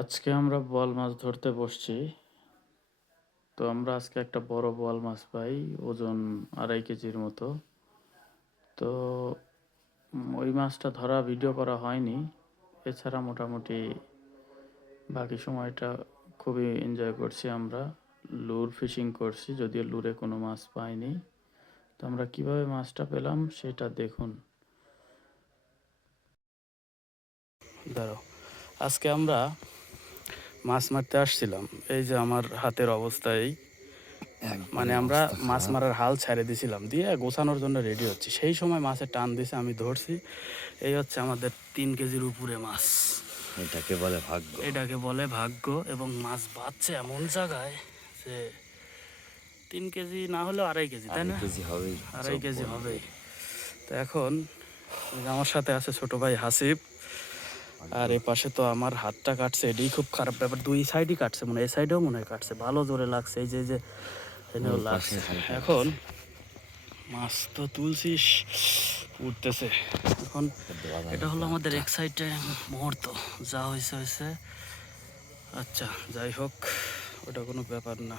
আজকে আমরা বোয়াল মাছ ধরতে বসছি। তো আমরা আজকে একটা বড় বোয়াল মাছ পাই, ওজন আড়াই কেজির মতো। তো ওই মাছটা ধরা ভিডিও করা হয়নি। এছাড়া মোটামুটি বাকি সময়টা খুবই এনজয় করছি আমরা। লুর ফিশিং করছি, যদিও লুরে কোনো মাছ পাইনি। তো আমরা কীভাবে মাছটা পেলাম সেটা দেখুন। দাঁড়াও। আজকে আমরা মাছ মারতে আসছিলাম। এই যে আমার হাতের অবস্থা এই। মানে আমরা মাছ মারার হাল ছেড়ে দিছিলাম দিয়ে গোছানোর জন্য রেডি হচ্ছি। সেই সময় মাছের টান দিছে আমি ধরছি। এই হচ্ছে আমাদের তিন কেজির উপরে মাছ। এটাকে বলে ভাগ্য। এটাকে বলে ভাগ্য এবং মাছ বাঁচছে এমন জায়গায় যে তিন কেজি না হলেও আড়াই কেজি তাই না? কেজি হবেই আড়াই কেজি হবে তো এখন আমার সাথে আছে ছোট ভাই হাসিব। আর এ পাশে তো আমার হাতটা কাটছে এটাই খুব খারাপ ব্যাপার। দুই সাইডই কাটছে মনে হয় এই সাইডেও মনে হয় কাটছে। ভালো জোরে লাগছে এই যে যে লাগছে। এখন মাছ তো তুলছিস উঠতেছে। এখন এটা হলো আমাদের এক্সাইটেড মুহূর্ত যা হয়েছে হয়েছে আচ্ছা যাই হোক ওটা কোনো ব্যাপার না।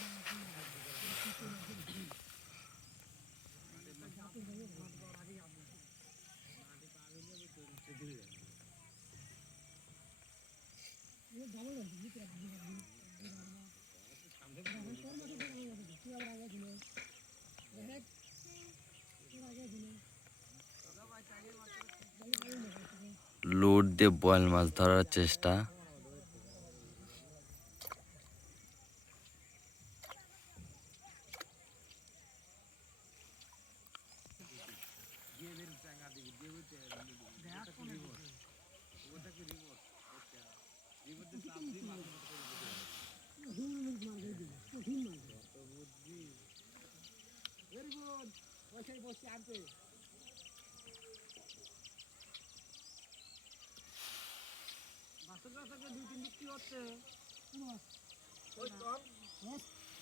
লুট দিয়ে বয়েল মাছ ধরার চেষ্টা।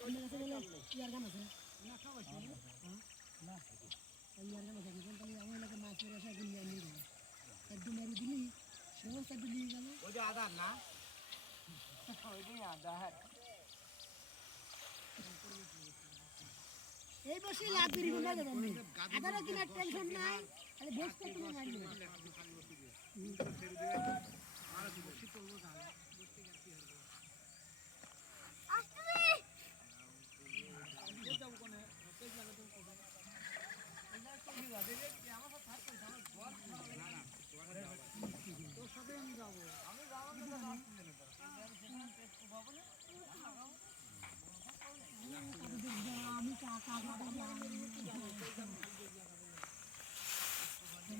আপনার কাছে বলে ইয়ার গান আছে হ্যাঁ? ওই ইয়ার গান আছে এখন তাহলে আমার এলাকায় মাছ মেরে আসা গুলি নিয়ে যাবে একদম মেরে দিলি সেও তাকে নিয়ে গেল এই বসে লাভ বেরিয়ে না। যাবেন আদারও কিনা টেনশন নাই খালি বসতে তুমি মারবে আমি কাকা কাকা মানে হচ্ছে গুরু গুরু ভালো লাগে তো খুব ভালো করে কাজ করবে আমি হচ্ছে একদিন ভালো সাথে আমি কাজ করব মানে তুমি তুমি লাগে রাখতে দিলাম না আমি একা রাখতে দিলাম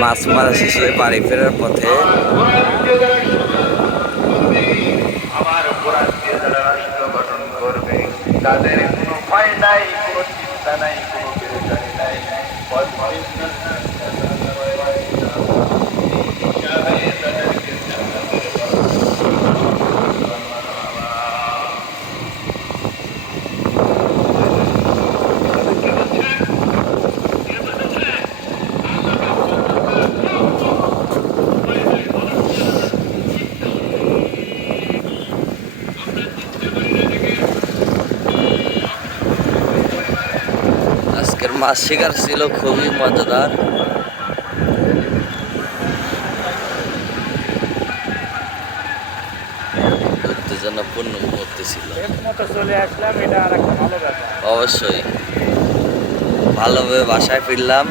মাছ মারা শেষে বাড়ি ফেরার পথে মাছ শিকার ছিল খুবই মজাদার। উত্তেজনাপূর্ণ অবশ্যই। ভালোভাবে বাসায় ফিরলাম।